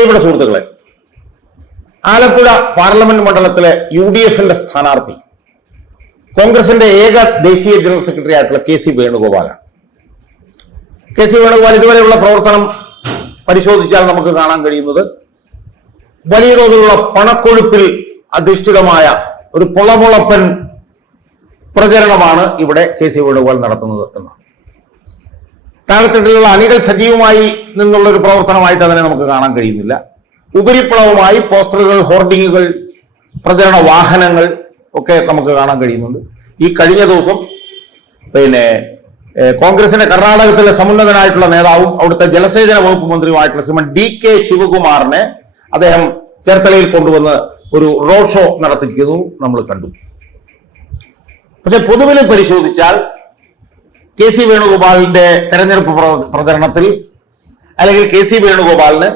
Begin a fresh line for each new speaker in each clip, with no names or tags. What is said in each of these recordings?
പ്രിയപ്പെട്ട സുഹൃത്തുക്കളെ ആലപ്പുഴ പാർലമെന്റ് മണ്ഡലത്തിലെ യു ഡി എഫിന്റെ സ്ഥാനാർത്ഥി കോൺഗ്രസിന്റെ ഏക ദേശീയ ജനറൽ സെക്രട്ടറി ആയിട്ടുള്ള കെ സി വേണുഗോപാലാണ്. കെ സി വേണുഗോപാൽ ഇതുവരെയുള്ള പ്രവർത്തനം പരിശോധിച്ചാൽ നമുക്ക് കാണാൻ കഴിയുന്നത് വലിയ തോതിലുള്ള പണക്കൊഴുപ്പിൽ അധിഷ്ഠിതമായ ഒരു പുളമുളപ്പൻ പ്രചരണമാണ് ഇവിടെ കെ സി വേണുഗോപാൽ നടത്തുന്നത് എന്നാണ്. താഴെത്തട്ടിലുള്ള അണികൾ സജീവമായി നിന്നുള്ള ഒരു പ്രവർത്തനമായിട്ട് അതിനെ നമുക്ക് കാണാൻ കഴിയുന്നില്ല. ഉപരിപ്ലവമായി പോസ്റ്ററുകൾ ഹോർഡിങ്ങുകൾ പ്രചരണ വാഹനങ്ങൾ ഒക്കെ നമുക്ക് കാണാൻ കഴിയുന്നുണ്ട്. ഈ കഴിഞ്ഞ ദിവസം പിന്നെ കോൺഗ്രസിന്റെ കർണാടകത്തിലെ സമുന്നതനായിട്ടുള്ള നേതാവും അവിടുത്തെ ജലസേചന വകുപ്പ് മന്ത്രിയുമായിട്ടുള്ള ശ്രീമൻ ഡി കെ ശിവകുമാറിനെ അദ്ദേഹം ചേർത്തലയിൽ കൊണ്ടുവന്ന് ഒരു റോഡ് ഷോ നടത്തിക്കുന്നതും നമ്മൾ കണ്ടു. പക്ഷെ പൊതുവിൽ പരിശോധിച്ചാൽ കെ സി വേണുഗോപാലിന്റെ തെരഞ്ഞെടുപ്പ് പ്രചരണത്തിൽ അല്ലെങ്കിൽ കെ സി വേണുഗോപാലിന്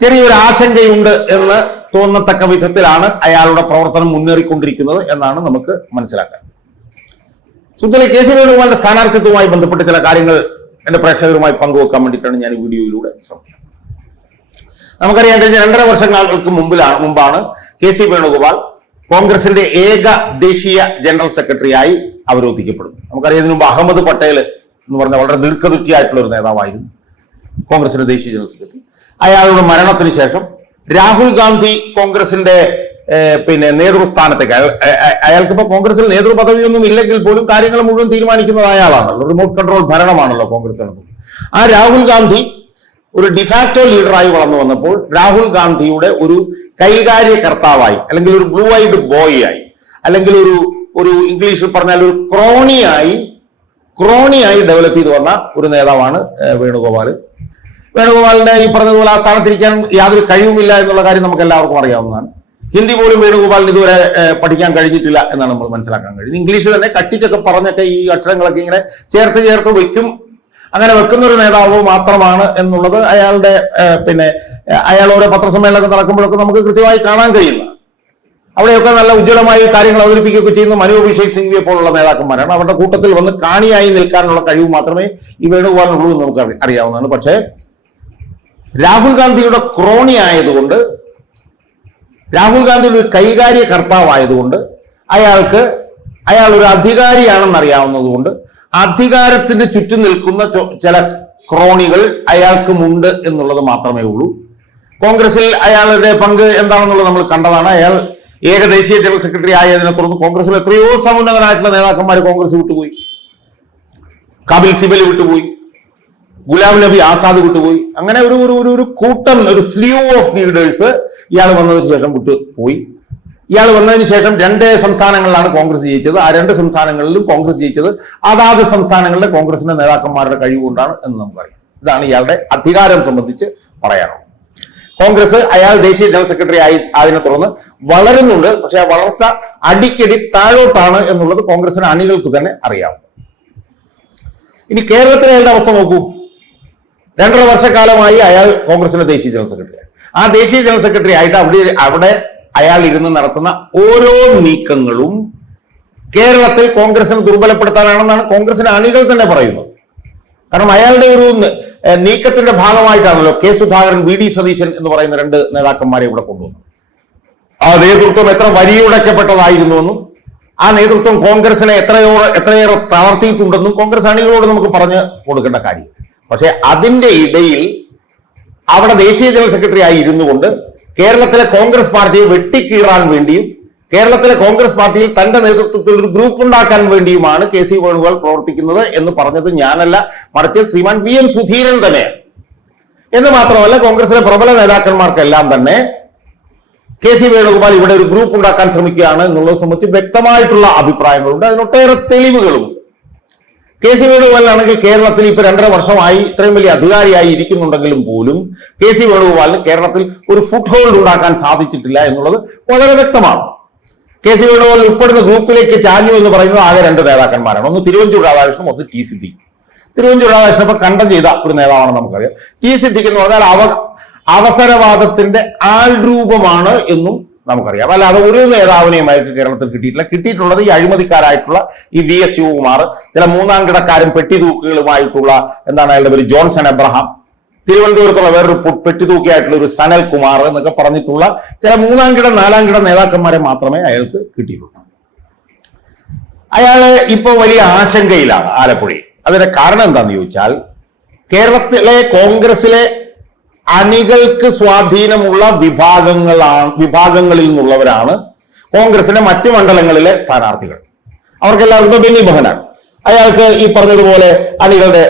ചെറിയൊരു ആശങ്കയുണ്ട് എന്ന് തോന്നത്തക്ക വിധത്തിലാണ് അയാളുടെ പ്രവർത്തനം മുന്നേറിക്കൊണ്ടിരിക്കുന്നത് എന്നാണ് നമുക്ക് മനസ്സിലാക്കാൻ. സുഹൃത്തുക്കളെ കെ സി വേണുഗോപാലിന്റെ സ്ഥാനാർത്ഥിത്വവുമായി ബന്ധപ്പെട്ട് ചില കാര്യങ്ങൾ എന്റെ പ്രേക്ഷകരുമായി പങ്കുവെക്കാൻ വേണ്ടിയിട്ടാണ് ഞാൻ ഈ വീഡിയോയിലൂടെ ശ്രമിക്കുന്നത്. നമുക്കറിയാം കഴിഞ്ഞ രണ്ടര വർഷങ്ങൾക്ക് മുമ്പിലാണ് മുമ്പാണ് കെ സി വേണുഗോപാൽ കോൺഗ്രസിന്റെ ഏക ദേശീയ ജനറൽ സെക്രട്ടറിയായി അവരോധിക്കപ്പെടുന്നു. നമുക്കറിയാം ഇതിനു മുമ്പ് അഹമ്മദ് പട്ടേൽ എന്ന് പറഞ്ഞ വളരെ ദീർഘദൃഷ്ടിയായിട്ടുള്ള ഒരു നേതാവായിരുന്നു കോൺഗ്രസിന്റെ ദേശീയ ജനറൽ സെക്രട്ടറി. അയാളുടെ മരണത്തിന് ശേഷം രാഹുൽ ഗാന്ധി കോൺഗ്രസിന്റെ പിന്നെ നേതൃസ്ഥാനത്തേക്ക് അയാൾ അയ- അയാൾക്കിപ്പോ കോൺഗ്രസിൽ നേതൃപദവിയൊന്നും ഇല്ലെങ്കിൽ പോലും കാര്യങ്ങൾ മുഴുവൻ തീരുമാനിക്കുന്നത് അയാളാണല്ലോ. റിമോട്ട് കൺട്രോൾ ഭരണമാണല്ലോ കോൺഗ്രസ് നടന്നത് ആ രാഹുൽ ഗാന്ധി ഒരു ഡിഫാക്ടോ ലീഡറായി വളർന്നു വന്നപ്പോൾ രാഹുൽ ഗാന്ധിയുടെ ഒരു കൈകാര്യകർത്താവായി അല്ലെങ്കിൽ ഒരു ബ്ലൂ ഐഡ് ബോയ് ആയി അല്ലെങ്കിൽ ഒരു ഒരു ഇംഗ്ലീഷിൽ പറഞ്ഞാൽ ഒരു ക്രോണിയായി ക്രോണിയായി ഡെവലപ്പ് ചെയ്തു വന്ന ഒരു നേതാവാണ് വേണുഗോപാൽ. വേണുഗോപാലിന്റെ ഈ പറഞ്ഞതുപോലെ ആ സ്ഥാനത്തിരിക്കാൻ യാതൊരു കഴിവുമില്ല എന്നുള്ള കാര്യം നമുക്ക് എല്ലാവർക്കും അറിയാവുന്നതാണ്. ഹിന്ദി പോലും വേണുഗോപാലിന് ഇതുവരെ പഠിക്കാൻ കഴിഞ്ഞിട്ടില്ല എന്നാണ് നമ്മൾ മനസ്സിലാക്കാൻ കഴിയുന്നത്. ഇംഗ്ലീഷ് തന്നെ കട്ടിച്ചൊക്കെ പറഞ്ഞൊക്കെ ഈ അക്ഷരങ്ങളൊക്കെ ഇങ്ങനെ ചേർത്ത് ചേർത്ത് വെക്കും. അങ്ങനെ വെക്കുന്ന ഒരു നേതാവ് മാത്രമാണ് എന്നുള്ളത് അയാളുടെ പിന്നെ അയാൾ ഓരോ പത്രസമ്മേളനമൊക്കെ നടക്കുമ്പോഴൊക്കെ നമുക്ക് കൃത്യമായി കാണാൻ കഴിയുന്ന അവിടെയൊക്കെ നല്ല ഉജ്ജ്വലമായി കാര്യങ്ങൾ അവതരിപ്പിക്കുകയൊക്കെ ചെയ്യുന്ന മനു അഭിഷേക് സിംഗ്വിയെ പോലുള്ള നേതാക്കന്മാരാണ് അവരുടെ കൂട്ടത്തിൽ വന്ന് കാണിയായി നിൽക്കാനുള്ള കഴിവ് മാത്രമേ ഈ വേണുഗോപാലിനുള്ളൂ എന്ന് നമുക്ക് അറിയാവുന്നതാണ്. പക്ഷേ രാഹുൽ ഗാന്ധിയുടെ ക്രോണി ആയതുകൊണ്ട് രാഹുൽ ഗാന്ധിയുടെ ഒരു കൈകാര്യ കർത്താവായതുകൊണ്ട് അയാൾക്ക് അയാൾ ഒരു അധികാരിയാണെന്ന് അറിയാവുന്നതുകൊണ്ട് അധികാരത്തിന് ചുറ്റും നിൽക്കുന്ന ചില ക്രോണികൾ അയാൾക്കുമുണ്ട് എന്നുള്ളത് മാത്രമേ ഉള്ളൂ. കോൺഗ്രസിൽ അയാളുടെ പങ്ക് എന്താണെന്നുള്ളത് നമ്മൾ കണ്ടതാണ്. അയാൾ ഏകദേശീയ ജനറൽ സെക്രട്ടറി ആയതിനെ തുടർന്ന് കോൺഗ്രസിൽ എത്രയോ സമുന്നതനായിട്ടുള്ള നേതാക്കന്മാർ കോൺഗ്രസ് വിട്ടുപോയി. കപിൽ സിബൽ വിട്ടുപോയി. ഗുലാം നബി ആസാദ് വിട്ടുപോയി. അങ്ങനെ ഒരു ഒരു ഒരു കൂട്ടം ഒരു സ്ലീവ് ഓഫ് ലീഡേഴ്സ് ഇയാൾ വന്നതിന് ശേഷം വിട്ടു പോയി ഇയാൾ വന്നതിന് ശേഷം രണ്ട് സംസ്ഥാനങ്ങളിലാണ് കോൺഗ്രസ് ജയിച്ചത്. ആ രണ്ട് സംസ്ഥാനങ്ങളിലും കോൺഗ്രസ് ജയിച്ചത്. അതാത് സംസ്ഥാനങ്ങളിലെ കോൺഗ്രസിന്റെ നേതാക്കന്മാരുടെ കഴിവുകൊണ്ടാണ് എന്ന് നമുക്കറിയാം ഇതാണ് ഇയാളുടെ അധികാരം സംബന്ധിച്ച് പറയാനുള്ളത്. കോൺഗ്രസ് അയാൾ ദേശീയ ജനറൽ സെക്രട്ടറി ആയി അതിനെ തുടർന്ന് വളരുന്നുണ്ട്. പക്ഷെ ആ വളർച്ച അടിക്കടി താഴോട്ടാണ് എന്നുള്ളത് കോൺഗ്രസിന് അണികൾക്ക് തന്നെ അറിയാവുന്നത് ഇനി കേരളത്തിലെ അയാളുടെ അവസ്ഥ നോക്കൂ. രണ്ടര വർഷക്കാലമായി അയാൾ കോൺഗ്രസിന്റെ ദേശീയ ജനറൽ സെക്രട്ടറി ആ ദേശീയ ജനറൽ സെക്രട്ടറി ആയിട്ട് അവിടെ അവിടെ അയാൾ ഇരുന്ന് നടത്തുന്ന ഓരോ നീക്കങ്ങളും കേരളത്തിൽ കോൺഗ്രസിനെ ദുർബലപ്പെടുത്താനാണെന്നാണ് കോൺഗ്രസിന്റെ അണികൾ തന്നെ പറയുന്നത്. കാരണം അയാളുടെ ഒരു നീക്കത്തിന്റെ ഭാഗമായിട്ടാണല്ലോ K Sudhakaran V D Satheesan എന്ന് പറയുന്ന രണ്ട് നേതാക്കന്മാരെ ഇവിടെ കൊണ്ടുവന്നത്. ആ നേതൃത്വം എത്ര വരിയുടയ്ക്കപ്പെട്ടതായിരുന്നുവെന്നും ആ നേതൃത്വം കോൺഗ്രസിനെ എത്രയോ എത്രയേറെ തളർത്തിയിട്ടുണ്ടെന്നും കോൺഗ്രസ് അണികളോട് നമുക്ക് പറഞ്ഞു കൊടുക്കേണ്ട കാര്യം. പക്ഷെ അതിന്റെ ഇടയിൽ അവിടെ ദേശീയ ജനറൽ സെക്രട്ടറി ആയി ഇരുന്നുകൊണ്ട് കേരളത്തിലെ കോൺഗ്രസ് പാർട്ടിയെ വെട്ടിക്കീറാൻ വേണ്ടിയും കേരളത്തിലെ കോൺഗ്രസ് പാർട്ടിയിൽ തന്റെ നേതൃത്വത്തിൽ ഒരു ഗ്രൂപ്പ് ഉണ്ടാക്കാൻ വേണ്ടിയുമാണ് കെ സി വേണുഗോപാൽ പ്രവർത്തിക്കുന്നത് എന്ന് പറഞ്ഞത് ഞാനല്ല. മറിച്ച് ശ്രീമാൻ വി എം സുധീരൻ തന്നെ. എന്ന് മാത്രമല്ല കോൺഗ്രസിലെ പ്രബല നേതാക്കന്മാർക്കെല്ലാം തന്നെ കെ സി വേണുഗോപാൽ ഇവിടെ ഒരു ഗ്രൂപ്പ് ഉണ്ടാക്കാൻ ശ്രമിക്കുകയാണ് എന്നുള്ളത് സംബന്ധിച്ച് വ്യക്തമായിട്ടുള്ള അഭിപ്രായങ്ങളുണ്ട്. അതിനൊട്ടേറെ തെളിവുകളുമുണ്ട് കെ സി വേണുഗോപാലിനാണെങ്കിൽ കേരളത്തിൽ ഇപ്പൊ രണ്ടര വർഷമായി ഇത്രയും വലിയ അധികാരിയായി ഇരിക്കുന്നുണ്ടെങ്കിലും പോലും കെ സി വേണുഗോപാലിന് കേരളത്തിൽ ഒരു ഫുട് ഹോൾഡ് ഉണ്ടാക്കാൻ സാധിച്ചിട്ടില്ല എന്നുള്ളത് വളരെ വ്യക്തമാണ്. കെ സി വേണുഗോപാൽ ഉൾപ്പെടുന്ന ഗ്രൂപ്പിലേക്ക് ചാഞ്ഞു എന്ന് പറയുന്നത് ആകെ രണ്ട് നേതാക്കന്മാരാണ്. ഒന്ന് തിരുവഞ്ചൂർ രാധാകൃഷ്ണൻ ഒന്ന് ടി സിദ്ദിഖ്. തിരുവഞ്ചൂർ രാധാകൃഷ്ണൻ ഇപ്പൊ കണ്ടം ചെയ്ത ഒരു നേതാവാണെന്ന് നമുക്കറിയാം. ടി സിദ്ദിഖ് എന്ന് പറഞ്ഞാൽ അവ അവസരവാദത്തിന്റെ ആൾരൂപമാണ് എന്നും നമുക്കറിയാം. അല്ലാതെ ഒരു നേതാവിനെയുമായിട്ട് കേരളത്തിൽ കിട്ടിയിട്ടില്ല. കിട്ടിയിട്ടുള്ളത് ഈ അഴിമതിക്കാരായിട്ടുള്ള ഈ വി എസ് ശിവകുമാർ ചില മൂന്നാം കിടക്കാരും പെട്ടി തൂക്കുകളുമായിട്ടുള്ള എന്താണ് അയാളുടെ പേര്? ജോൺസൺ എബ്രഹാം തിരുവനന്തപുരത്തുള്ള വേറൊരു പെട്ടി ഒരു സനൽ കുമാർ എന്നൊക്കെ പറഞ്ഞിട്ടുള്ള ചില മൂന്നാം കിട നാലാം കിട നേതാക്കന്മാരെ മാത്രമേ അയാൾക്ക് കിട്ടിയിട്ടുള്ളൂ. അയാൾ ഇപ്പോൾ വലിയ ആശങ്കയിലാണ് ആലപ്പുഴയിൽ. അതിന്റെ കാരണം എന്താന്ന് ചോദിച്ചാൽ കേരളത്തിലെ കോൺഗ്രസിലെ അണികൾക്ക് സ്വാധീനമുള്ള വിഭാഗങ്ങളാണ് വിഭാഗങ്ങളിൽ നിന്നുള്ളവരാണ് കോൺഗ്രസിന്റെ മറ്റു മണ്ഡലങ്ങളിലെ സ്ഥാനാർത്ഥികൾ. അവർക്കെല്ലാവർക്കും ബെന്നി ബഹനാണ് അയാൾക്ക് ഈ പറഞ്ഞതുപോലെ അണികളുടെ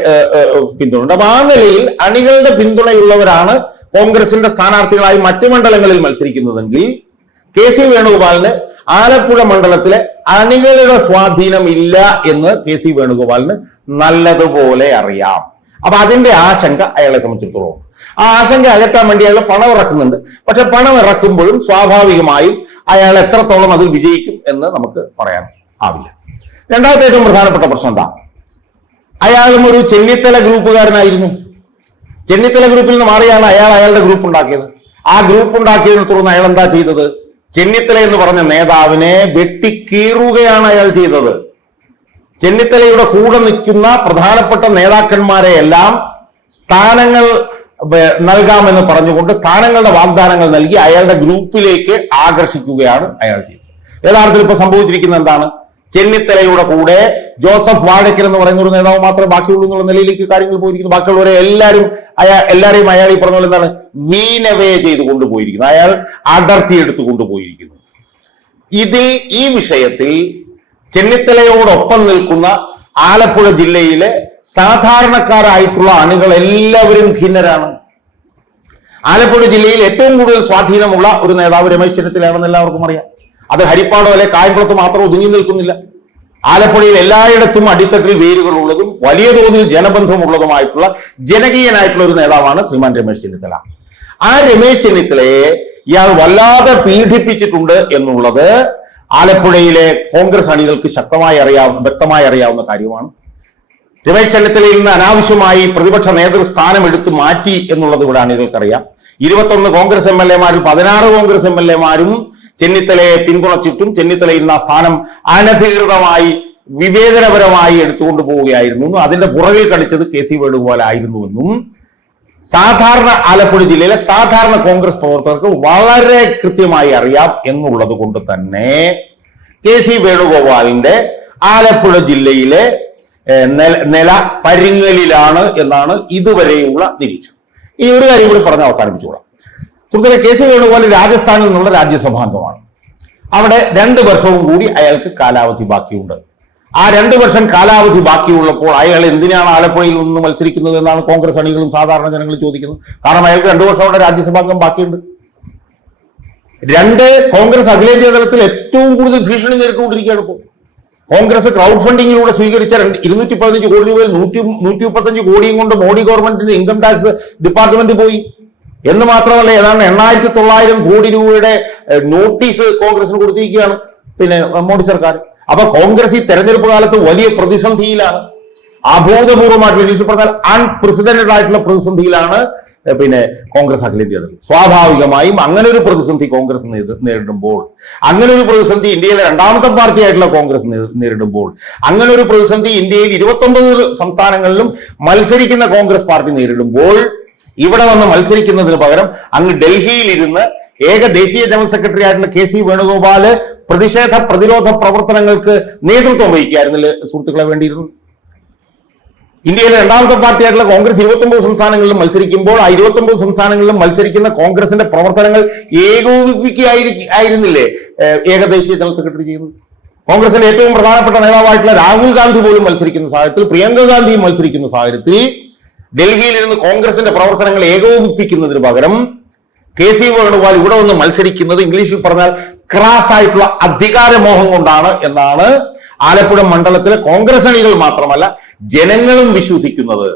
പിന്തുണ ഉണ്ട് അപ്പൊ ആ നിലയിൽ അണികളുടെ പിന്തുണയുള്ളവരാണ് കോൺഗ്രസിന്റെ സ്ഥാനാർത്ഥികളായി മറ്റു മണ്ഡലങ്ങളിൽ മത്സരിക്കുന്നതെങ്കിൽ കെ സി വേണുഗോപാലിന് ആലപ്പുഴ മണ്ഡലത്തിലെ അണികളുടെ സ്വാധീനം ഇല്ല എന്ന് കെ സി വേണുഗോപാലിന് നല്ലതുപോലെ അറിയാം. അപ്പൊ അതിന്റെ ആശങ്ക അയാളെ സംബന്ധിച്ചിടത്തോളം. ആ ആശങ്ക അകറ്റാൻ വേണ്ടി അയാൾ പണം ഇറക്കുന്നുണ്ട്. പക്ഷെ പണം ഇറക്കുമ്പോഴും സ്വാഭാവികമായും അയാൾ എത്രത്തോളം അതിൽ വിജയിക്കും എന്ന് നമുക്ക് പറയാൻ ആവില്ല. രണ്ടാമത്തെ ഏറ്റവും പ്രധാനപ്പെട്ട പ്രശ്നം എന്താ? അയാളും ഒരു ചെന്നിത്തല ഗ്രൂപ്പുകാരനായിരുന്നു. ചെന്നിത്തല ഗ്രൂപ്പിൽ നിന്ന് മാറിയാണ് അയാൾ അയാളുടെ ഗ്രൂപ്പ് ഉണ്ടാക്കിയത്. ആ ഗ്രൂപ്പ് ഉണ്ടാക്കിയതിനെ തുടർന്ന് അയാൾ എന്താ ചെയ്തത്? ചെന്നിത്തല എന്ന് പറഞ്ഞ നേതാവിനെ വെട്ടിക്കീറുകയാണ് അയാൾ ചെയ്തത്. ചെന്നിത്തലയുടെ കൂടെ നിൽക്കുന്ന പ്രധാനപ്പെട്ട നേതാക്കന്മാരെ എല്ലാം സ്ഥാനങ്ങൾ നൽകാമെന്ന് പറഞ്ഞുകൊണ്ട് സ്ഥാനങ്ങളുടെ വാഗ്ദാനങ്ങൾ നൽകി അയാളുടെ ഗ്രൂപ്പിലേക്ക് ആകർഷിക്കുകയാണ് അയാൾ ചെയ്തത്. യഥാർത്ഥത്തിൽ ഇപ്പൊ സംഭവിച്ചിരിക്കുന്നത് എന്താണ്? ചെന്നിത്തലയുടെ കൂടെ ജോസഫ് വാഴക്കൽ എന്ന് പറയുന്ന ഒരു നേതാവ് മാത്രമേ ബാക്കിയുള്ളൂ എന്നുള്ള നിലയിലേക്ക് കാര്യങ്ങൾ പോയിരിക്കുന്നു. ബാക്കിയുള്ളവരെ എല്ലാവരും അയാൾ എല്ലാവരെയും അയാൾ ഈ പറഞ്ഞ പോലെ എന്താണ്? വീനവേ ചെയ്ത് കൊണ്ടുപോയിരിക്കുന്നു. അയാൾ അടർത്തി എടുത്തു കൊണ്ടുപോയിരിക്കുന്നു. ഇതിൽ ഈ വിഷയത്തിൽ ചെന്നിത്തലയോടൊപ്പം നിൽക്കുന്ന ആലപ്പുഴ ജില്ലയിലെ സാധാരണക്കാരായിട്ടുള്ള അണികൾ എല്ലാവരും ഖിന്നരാണ്. ആലപ്പുഴ ജില്ലയിൽ ഏറ്റവും കൂടുതൽ സ്വാധീനമുള്ള ഒരു നേതാവ് രമേശ് ചെന്നിത്തലയാണെന്ന് എല്ലാവർക്കും അറിയാം. അത് ഹരിപ്പാടോ അല്ലെ കായംകുളത്ത് മാത്രം ഒതുങ്ങി നിൽക്കുന്നില്ല. ആലപ്പുഴയിൽ എല്ലായിടത്തും അടിത്തട്ടിൽ വേരുകളുള്ളതും വലിയ തോതിൽ ജനബന്ധമുള്ളതുമായിട്ടുള്ള ജനകീയനായിട്ടുള്ള ഒരു നേതാവാണ് ശ്രീമാൻ രമേശ് ചെന്നിത്തല. ആ രമേശ് ചെന്നിത്തലയെ ഇയാൾ വല്ലാതെ പീഡിപ്പിച്ചിട്ടുണ്ട് എന്നുള്ളത് ആലപ്പുഴയിലെ കോൺഗ്രസ് അണികൾക്ക് ശക്തമായി അറിയാവുന്ന വ്യക്തമായി അറിയാവുന്ന കാര്യമാണ്. രമേശ് ചെന്നിത്തലയിൽ നിന്ന് അനാവശ്യമായി പ്രതിപക്ഷ നേതൃസ്ഥാനം എടുത്തു മാറ്റി എന്നുള്ളത് ഇവിടെ അണികൾക്കറിയാം. ഇരുപത്തൊന്ന് കോൺഗ്രസ് എം എൽ എമാരിൽ പതിനാറ് കോൺഗ്രസ് എം എൽ എമാരും ചെന്നിത്തലയെ പിന്തുണച്ചിട്ടും ചെന്നിത്തല ഇന്ന് ആ സ്ഥാനം അനധികൃതമായി വിവേചനപരമായി എടുത്തുകൊണ്ട് പോവുകയായിരുന്നു. എന്നും അതിന്റെ പുറകിൽ കളിച്ചത് കെ സി വേണുഗോപാൽ ആയിരുന്നുവെന്നും സാധാരണ ആലപ്പുഴ ജില്ലയിലെ സാധാരണ കോൺഗ്രസ് പ്രവർത്തകർക്ക് വളരെ കൃത്യമായി അറിയാം എന്നുള്ളത് കൊണ്ട് തന്നെ കെ സി വേണുഗോപാലിന്റെ ആലപ്പുഴ ജില്ലയിലെ നില പരിങ്ങലിലാണ് എന്നാണ് ഇതുവരെയുള്ള നിരീക്ഷണം. ഈ ഒരു കാര്യം കൂടി പറഞ്ഞ് അവസാനിപ്പിച്ചുകൊള്ളാം സുഹൃത്തുക്കളെ കെ സി വേണുഗോപാൽ രാജസ്ഥാനിൽ നിന്നുള്ള രാജ്യസഭാ അംഗമാണ് അവിടെ രണ്ട് വർഷവും കൂടി അയാൾക്ക് കാലാവധി ബാക്കിയുണ്ട്. ആ രണ്ട് വർഷം കാലാവധി ബാക്കിയുള്ളപ്പോൾ അയാൾ എന്തിനാണ് ആലപ്പുഴയിൽ നിന്ന് മത്സരിക്കുന്നത് എന്നാണ് കോൺഗ്രസ് അണികളും സാധാരണ ജനങ്ങളും ചോദിക്കുന്നത്. കാരണം അയാൾക്ക് രണ്ടു വർഷം അവിടെ രാജ്യസഭാംഗം ബാക്കിയുണ്ട്. രണ്ട് കോൺഗ്രസ് അഖിലേന്ത്യാ തലത്തിൽ ഏറ്റവും കൂടുതൽ ഭീഷണി നേരിട്ടുകൊണ്ടിരിക്കുകയാണ് ഇപ്പോൾ. കോൺഗ്രസ് ക്രൗഡ് ഫണ്ടിങ്ങിലൂടെ സ്വീകരിച്ച ഇരുന്നൂറ്റി പതിനഞ്ച് കോടി രൂപയിൽ നൂറ്റി നൂറ്റി മുപ്പത്തഞ്ച് കോടിയും കൊണ്ട് മോഡി ഗവൺമെന്റിന്റെ ഇൻകം ടാക്സ് ഡിപ്പാർട്ട്മെന്റ് പോയി. എന്ന് മാത്രമല്ല ഏതാണ്ട് എണ്ണായിരത്തി തൊള്ളായിരം കോടി രൂപയുടെ നോട്ടീസ് കോൺഗ്രസിന് കൊടുത്തിരിക്കുകയാണ് പിന്നെ മോഡി സർക്കാർ. അപ്പൊ കോൺഗ്രസ് ഈ തെരഞ്ഞെടുപ്പ് കാലത്ത് വലിയ പ്രതിസന്ധിയിലാണ്. അഭൂതപൂർവമായിട്ടുള്ള പറഞ്ഞാൽ അൺപ്രസിഡന്റഡ് ആയിട്ടുള്ള പ്രതിസന്ധിയിലാണ് പിന്നെ കോൺഗ്രസ് അഖിലേന്ത്യാ തലത്തിൽ സ്വാഭാവികമായും അങ്ങനെ ഒരു പ്രതിസന്ധി കോൺഗ്രസ് നേരി- നേരിടുമ്പോൾ അങ്ങനെ ഒരു പ്രതിസന്ധി ഇന്ത്യയിലെ രണ്ടാമത്തെ പാർട്ടി ആയിട്ടുള്ള കോൺഗ്രസ് നേരിടുമ്പോൾ അങ്ങനെ ഒരു പ്രതിസന്ധി ഇന്ത്യയിൽ ഇരുപത്തൊമ്പത് സംസ്ഥാനങ്ങളിലും മത്സരിക്കുന്ന കോൺഗ്രസ് പാർട്ടി നേരിടുമ്പോൾ ഇവിടെ വന്ന് മത്സരിക്കുന്നതിന് പകരം അങ്ങ് ഡൽഹിയിൽ ഇരുന്ന് ഏക ദേശീയ ജനറൽ സെക്രട്ടറി ആയിട്ടുള്ള കെ സി വേണുഗോപാൽ പ്രതിഷേധ പ്രതിരോധ പ്രവർത്തനങ്ങൾക്ക് നേതൃത്വം വഹിക്കുകയായിരുന്നില്ല സുഹൃത്തുക്കളെ വേണ്ടിയിരുന്നു? ഇന്ത്യയിലെ രണ്ടാമത്തെ പാർട്ടിയായിട്ടുള്ള കോൺഗ്രസ് ഇരുപത്തൊമ്പത് സംസ്ഥാനങ്ങളിലും മത്സരിക്കുമ്പോൾ ആ ഇരുപത്തൊമ്പത് സംസ്ഥാനങ്ങളിലും മത്സരിക്കുന്ന കോൺഗ്രസിന്റെ പ്രവർത്തനങ്ങൾ ഏകോപിപ്പിക്കുകയായിരിക്കും ആയിരുന്നില്ലേ ഏകദേശീയ ജനറൽ സെക്രട്ടറി ചെയ്യുന്നത്? കോൺഗ്രസിന്റെ ഏറ്റവും പ്രധാനപ്പെട്ട നേതാവായിട്ടുള്ള രാഹുൽ ഗാന്ധി പോലും മത്സരിക്കുന്ന സാഹചര്യത്തിൽ പ്രിയങ്ക ഗാന്ധിയും മത്സരിക്കുന്ന സാഹചര്യത്തിൽ ഡൽഹിയിൽ ഇരുന്ന് കോൺഗ്രസിന്റെ പ്രവർത്തനങ്ങൾ ഏകോപിപ്പിക്കുന്നതിന് പകരം കെ സി വേണുഗോപാൽ ഇവിടെ വന്ന് മത്സരിക്കുന്നത് ഇംഗ്ലീഷിൽ പറഞ്ഞാൽ ക്രാസ് ആയിട്ടുള്ള അധികാരമോഹം കൊണ്ടാണ് എന്നാണ് ആലപ്പുഴ മണ്ഡലത്തിലെ കോൺഗ്രസ് അണികൾ മാത്രമല്ല ജനങ്ങളും വിശ്വസിക്കുന്നത്.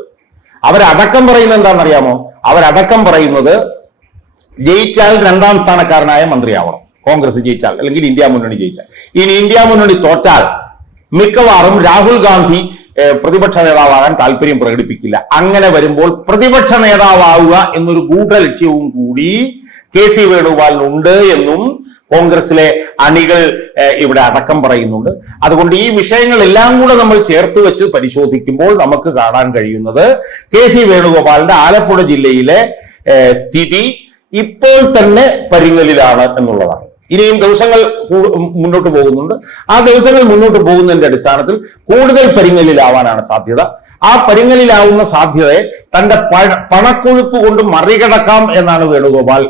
അവരടക്കം പറയുന്നത് എന്താണെന്നറിയാമോ? അവരടക്കം പറയുന്നത് ജയിച്ചാൽ രണ്ടാം സ്ഥാനക്കാരനായ മന്ത്രിയാവണം. കോൺഗ്രസ് ജയിച്ചാൽ അല്ലെങ്കിൽ ഇന്ത്യ മുന്നണി ജയിച്ചാൽ. ഇനി ഇന്ത്യ മുന്നണി തോറ്റാൽ മിക്കവാറും രാഹുൽ ഗാന്ധി പ്രതിപക്ഷ നേതാവാകാൻ താല്പര്യം പ്രകടിപ്പിക്കില്ല. അങ്ങനെ വരുമ്പോൾ പ്രതിപക്ഷ നേതാവാവുക എന്നൊരു ഗൂഢലക്ഷ്യവും കൂടി കെ സി വേണുഗോപാലിനുണ്ട് എന്നും കോൺഗ്രസിലെ അണികൾ ഇവിടെ അടക്കം പറയുന്നുണ്ട്. അതുകൊണ്ട് ഈ വിഷയങ്ങളെല്ലാം കൂടെ നമ്മൾ ചേർത്ത് വെച്ച് പരിശോധിക്കുമ്പോൾ നമുക്ക് കാണാൻ കഴിയുന്നത് കെ സി വേണുഗോപാലിന്റെ ആലപ്പുഴ ജില്ലയിലെ സ്ഥിതി ഇപ്പോൾ തന്നെ പരിങ്ങലിലാണ് എന്നുള്ളതാണ്. ഇനിയും ദിവസങ്ങൾ മുന്നോട്ട് പോകുന്നുണ്ട്. ആ ദിവസങ്ങൾ മുന്നോട്ട് പോകുന്നതിന്റെ അടിസ്ഥാനത്തിൽ കൂടുതൽ പരിങ്ങലിലാവാനാണ് സാധ്യത. ആ പരിങ്ങലിലാവുന്ന സാധ്യതയെ തന്റെ പണ- പണക്കൊഴുപ്പ് കൊണ്ട് മറികടക്കാം എന്നാണ് വേണുഗോപാൽ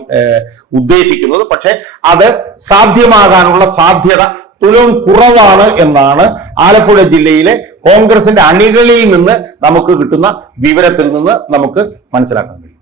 ഉദ്ദേശിക്കുന്നത്. പക്ഷെ അത് സാധ്യമാകാനുള്ള സാധ്യത തുലവും കുറവാണ് എന്നാണ് ആലപ്പുഴ ജില്ലയിലെ കോൺഗ്രസിന്റെ അണികളിൽ നിന്ന് നമുക്ക് കിട്ടുന്ന വിവരത്തിൽ നിന്ന് നമുക്ക് മനസ്സിലാക്കാൻ കഴിയും.